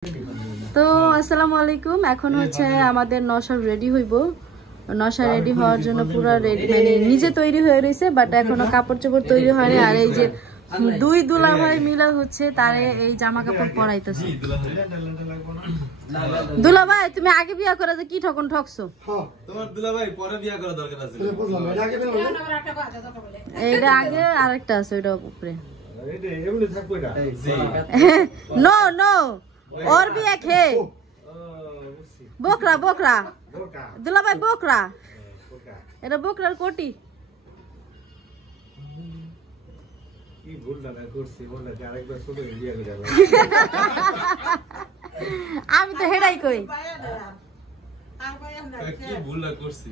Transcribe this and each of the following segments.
তো আসসালামু আলাইকুম। এখন হচ্ছে আমাদের নশা রেডি হইব। নশা রেডি হওয়ার জন্য পুরো রেডি, মানে নিজে তৈরি হয়ে রয়েছে, বাট এখনো কাপড় চোপড় তৈরি হয়নি। আর এই যে দুই দুলাভাই মিলা হচ্ছে তারে এই জামা কাপড় পরাইতেছে। দুলাভাই তুমি আগে বিয়া করে যে কি ঠকন ঠকছো? তোমার দুলাভাই পরে বিয়া করা দরকার আছে। এইটা আগে আরেকটা আছে ওইটা উপরে। এমনি থাকবে না। নো নো और भी एक है बोकरा बोकरा दुला भाई बोकरा এটা बोकरार कोटी কি ভুল না করছি বলে যে আরেকবার ছোট বিয়া করে দাও। আমি তো হেডাই কই কি ভুল না করছি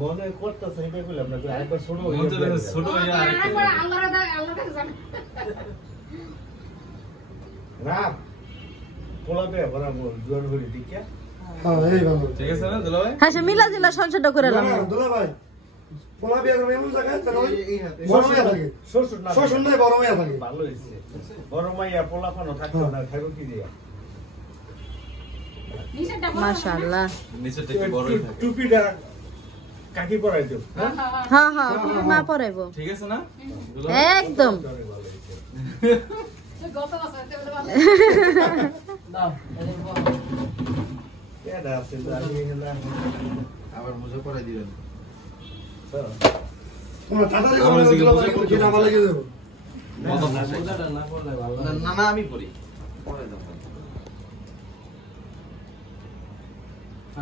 মনে করতেছে এটা বললাম না আরেকবার ছোট হইয়া আরেকবার আল্লাহ কাছে জান রাত পোলাবে বরাবর জোর করে দিকে। হ্যাঁ এই ভালো ঠিক আছে না দুলা ভাই? হ্যাঁ সে মিলা জিলা সংসারটা করে লাম দুলা ভাই পোলাবে এমন জায়গায় তার ওই বড় মাইয়া থাকে শ্বশুর নাই বড় মাইয়া থাকে। ভালো হইছে বড় মাইয়া পোলাপানো থাকতো না খাইবো কি দিয়া মাশাআল্লাহ। নিচেটা কি বড় থাকে টুপিটা কাকি পরাই দাও। হ্যাঁ হ্যাঁ তুমি মা পরাইবো ঠিক আছে না একদম। আবার মুজো করে দিবেন না না আমি পড়ি পরে দাও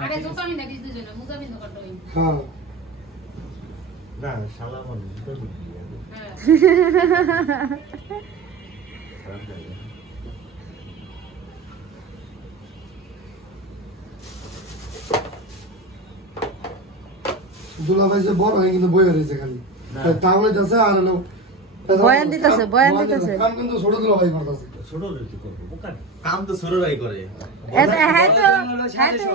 আরে তো আমি না দিতে জন্য মুজামিন তো করতে হই। হ্যাঁ না শালা মন তো দিই হ্যাঁ খারাপ লাগে দুলা ভাই যে বড় হয়ে কিন্তু বইয়া রয়েছে খালি তাহলে যাচ্ছে আর হলো বয়ান দিতেছে কাম কিন্তু ছোট দুলা ভাই করতেছে ছোট কি করব বোকা কাম তো ছোটরাই করে এটা হ্যাঁ তো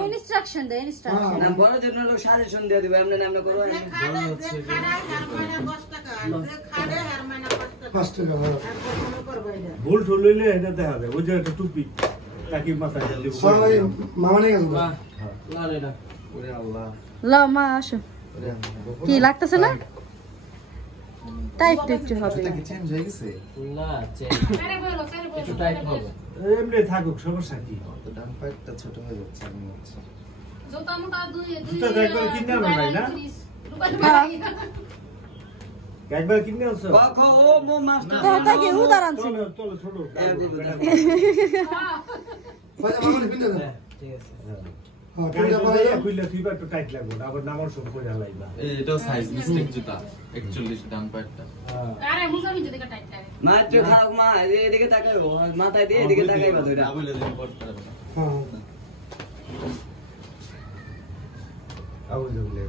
ইনস্ট্রাকশন দে ইনস্ট্রাকশন না বড় জন্য লোক সাজেশন দিয়ে দিবে এমনি আমরা করব খাড়া আর মানে 10 টাকা যে খাড়ে আর মানে 5 টাকা 5 টাকা হ্যাঁ ভুল ঠুল লইলে এটা দেখা যায় ওই যে একটা টুপি কাকি মাথায় দিয়ে দিব সবাই মামা নেই গেল না রে না ওরে আল্লাহ ল মা আসো। কি লাগতেছে না? টাইট একটু হবে। এটা কি চেঞ্জ হয়ে গেছে না আরে বলো স্যার বলো একটু টাইট হবে এমনি থাকুক সমস্যা কি তো ডান পায়েরটা ছোট হয়ে যাচ্ছে আমি হচ্ছে জোতা মোটা দুই জুতা তো একবার কিনে আনো নাই না? একবার কিনে আনছো বাকো ও মো মাস্টার তো তাকে উদার আনছি। চলো চলো ছোট ভাই মামা নে পিন দে ঠিক আছে হ্যাঁ গাড়ি পিনটা পরে চালাইয়া খুললে তুই একটু টাইট লাগবে না আবার নামার সময় কইরা লাইবা এটাও সাইজ মিস্টেক জুতা 41 ডান পায়েরটা আরে মুজামিন যদি টাইট লাগে মা একটু খারাপ মা এদিকে তাকাইবো মাথায় দিয়ে এদিকে তাকাইবা দুইটা বলে দিন পড়তে পারবে না হ্যাঁ আবু জবলে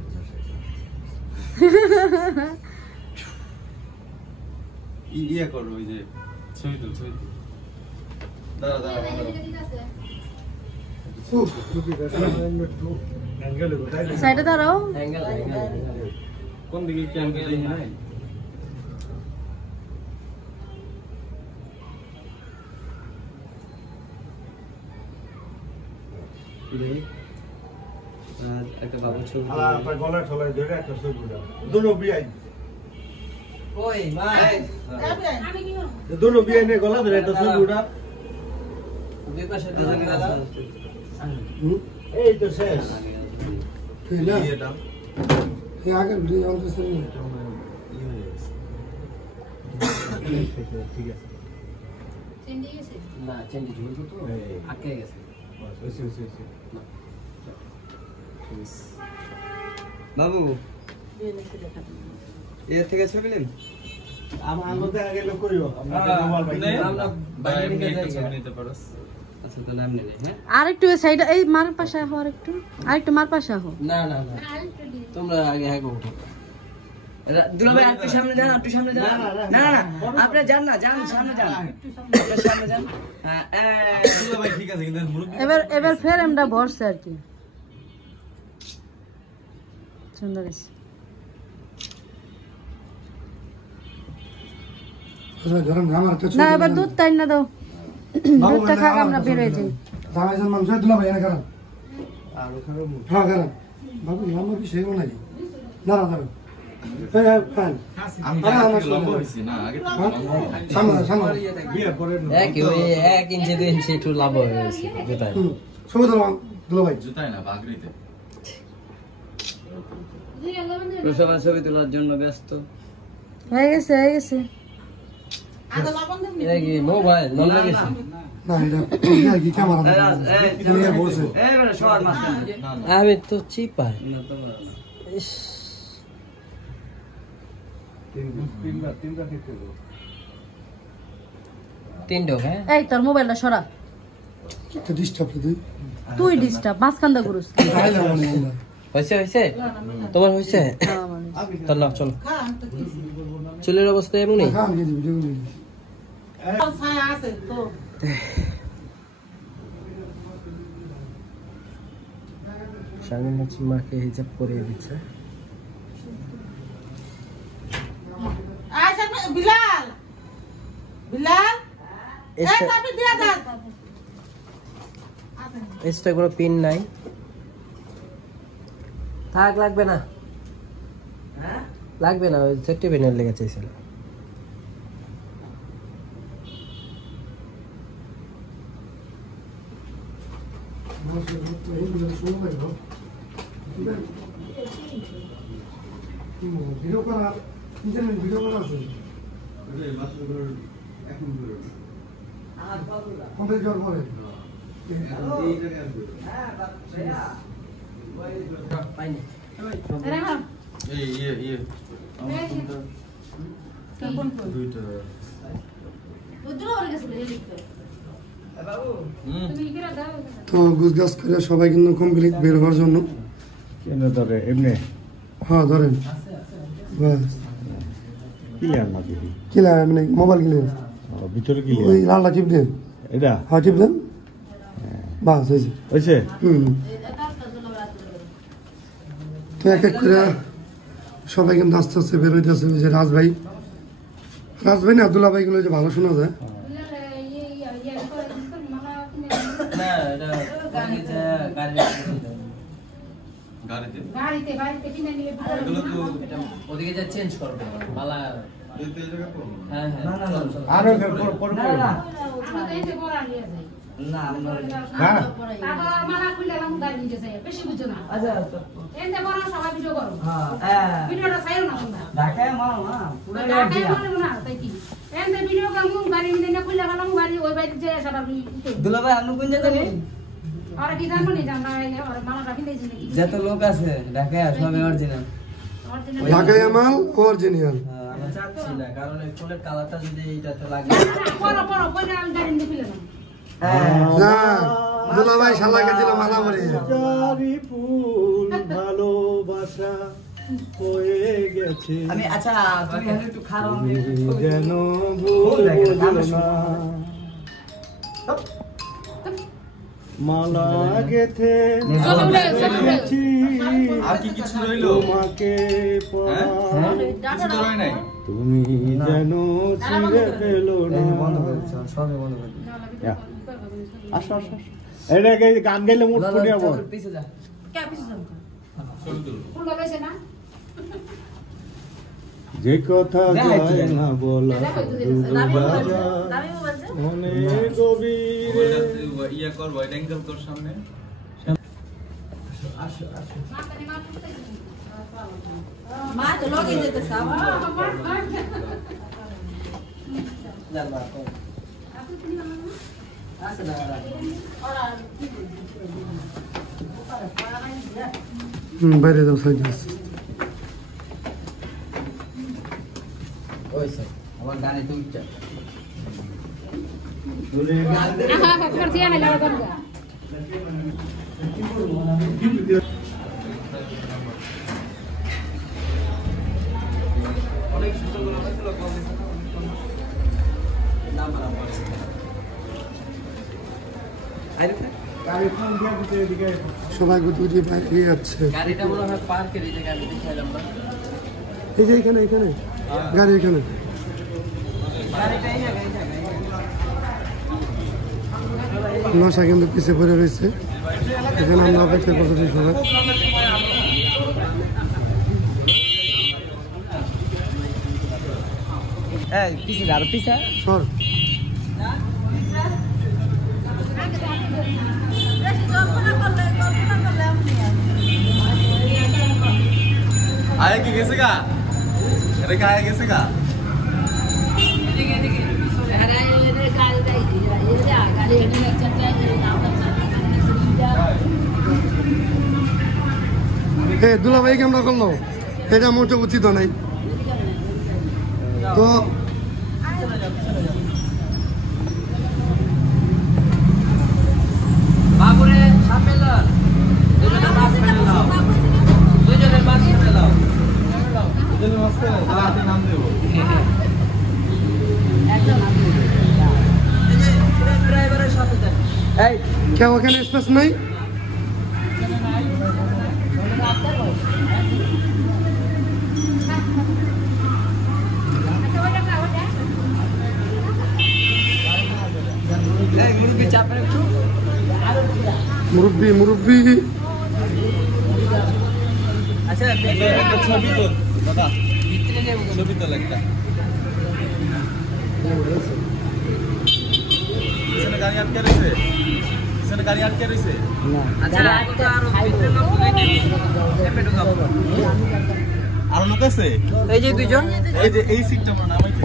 ইয়া করো ওই যে ছবি তুল দাঁড়া দাঁড়া টুপিটা একটু অ্যাঙ্গেল কোথায় সাইডে দাঁড়াও। অ্যাঙ্গেল কোন দিকে কি আমি দেখি নাই একটা বাবু ছবি আপনার গলা ঠোলা ধরে একটা ছবি দাও দুনো বিয়াই ওই ভাই আমি কি করব? দুনো বিয়াই নে গলা ধরে একটা ছবি উড়া দুই পাশে দুজন গেল এই তো শেষ ঠিক না এটা এই আগে দুই অন্তর সরি ঠিক আছে চেঞ্জ হয়ে গেছে না চেঞ্জ ঝুলতো তো আটকে গেছে বাবু এর থেকে ছবি নেন আমার মধ্যে আগে লোক করিও আমরা মোবাইল পাই আমরা বাইরে বাইরে নিয়ে নিয়ে একটু যাই ছবি নিতে পারোস আচ্ছা তো নাম নেই হ্যাঁ আরেকটু সাইডে এই মার পাশে হও আরেকটু আরেকটু মার পাশে হও। না না না তোমরা আগে আগে উঠো দুলাভাই একটু সামনে যান একটু সামনে যান না না আপনি যান না যান সামনে যান আপনি সামনে যান হ্যাঁ ভাই ঠিক আছে কিন্তু মুরব্বি এবার ফের আমরা ভরছে আর কি সুন্দর আছে। গরম আমার একটা না এবার দুধ টাইন না দাও। দুধটা খাক আমরা বের হয়ে যাই। জামাইজন মানুষ দুলা ভাই এনে কারণ হ্যাঁ কারণ বাবু লম্বা কি সেগুলো নাকি দাঁড়া দাঁড়া খান আমি লম্বা হয়েছি না আগে সামনে সামনে এক ইঞ্চি 2 ইঞ্চি একটু লাভ হয়েছে জুতায়। ছবি তোলা দুলা ভাই জুতায় না বাগরিতে প্রসবা ছবি তোলার জন্য ব্যস্ত। হয়ে গেছে হয়ে গেছে। আদা লবণ দেন এটা কি মোবাইল নন লাগেছে? না এটা কি ক্যামেরা বলছে আমি তো চিপাই তিনটা হ্যাঁ। এই তোর মোবাইলটা সরা, তো ডিস্টার্ব তুই তুই ডিস্টার্ব মাঝখানটা করুস। হয়েছে হয়েছে তোমার হয়েছে তার নাম চলো। চুলের অবস্থা এমনই খান কি দিবি ভিডিও ছায়া আছে তো শারমিন হচ্ছে মাকে হিজাব পরিয়ে দিচ্ছে। আচ্ছা বিলাল বিলাল এই চাবি দিয়া দাও। এক্সট্রা কোনো পিন নাই, থাক লাগবে না লাগবে না, ওই সেফটি পিনের লেগে চাইছিল। ভিডিও করা ইন্টারনেট ভিডিও করা আছে কমপ্লিট করার পরে এই ইয়ে দুইটা তো গুজগাছ করে সবাই কিন্তু কমপ্লিট বের হওয়ার জন্য কেন ধরে এমনি হ্যাঁ ধরেন বাস ক্লিয়ার না দিদি কিলার মানে মোবাইল কিলার ভিতরে কি ওই লালটা চিপ দেন এটা হ্যাঁ চিপ দেন বাস হয়েছে হয়েছে তো এক এক করে সবাই কিন্তু আস্তে আস্তে বের হইতেছে যে রাজভাই না দুলা ভাই গুলো যে ভালো শোনা যায় গাড়িতে এগুলো তো ওদিকে যা চেঞ্জ করো মালা। এই জায়গা করবো হ্যাঁ হ্যাঁ আর পরে না আমরা হ্যাঁ ঢাকায় মারো না পুরো দুলা ভাই আপনি কোন জায়গায় যত লোক আছে ঢাকায় সবাই অরিজিনাল। ঢাকায় মাল অরিজিনাল আমরা চাচ্ছি না, কারণ এই ফুলের কালারটা যদি এইটাতে লাগে না দুলা ভাই শালাকে দিল মালা পরে জারি ফুল ভালোবাসা হয়ে গেছে আমি আচ্ছা তুমি একটু খারাপ যেন ভুল না মালা গেথে আর কি কিছু রইলো তোমাকে কিছু তো রয় নাই তুমি যেন ছিঁড়ে ফেলো না বন্ধ করে দিচ্ছি, সবই বন্ধ করে দিচ্ছি। আসো আসো এটা গান গাইলে মুখ ফুটে যাবো পিছে যা। ছবি তুলবো যে কথা যায় না বলা মনে গভীরে ইয়া কর ওয়াইড অ্যাঙ্গেল তোর সামনে যা না, তো। আছে না, বাইরে যাও সাইড ওই স্যার আমার গানে তো উঠছে অনেক সুন্দর হয়েছিল সবাই গুটি বাইরে যাচ্ছে গাড়িটা মনে হয় পার্কের এই যে গাড়ি দেখাইলাম না এই যে এখানে গাড়ি এখানে গাড়িটা এই জায়গায় নশা কিন্তু পিছিয়ে পড়ে রয়েছে, এখানে আমরা অপেক্ষা করতেছি সবাই। পিছে আরো পিছে সর আয় কি গেছে গা? এটা কি আয় গেছে গা? দুলাভাই কেমন করলো? এটা মোটে উচিত নাই। তো বাবুরে সামনে লন, দুজনের মাঝখানে লাও, দুজনের মাঝখানে লাও। এদের মাঝখানে দাঁড়াতে নাম দেবো। ড্রাইভারের সাথে দেন। এই কেউ ওখানে স্পেস নাই? মুরব্বী চাপেন একটু। মুরব্বি মুরব্বি আচ্ছা একটা ছবি তোল দাদা, ভিতরে যাবো। ছবি তোল একটা। পিছনে গাড়ি আটকে রয়েছে, পিছনে গাড়ি আটকে রয়েছে। আচ্ছা আগে আরো ভিতরে লোক ঢুকাই দেন। এমনি ঢুকাবো। আরো লোক আছে? এই যে দুইজন। এই যে এই সিটটা আমার নামাইতে।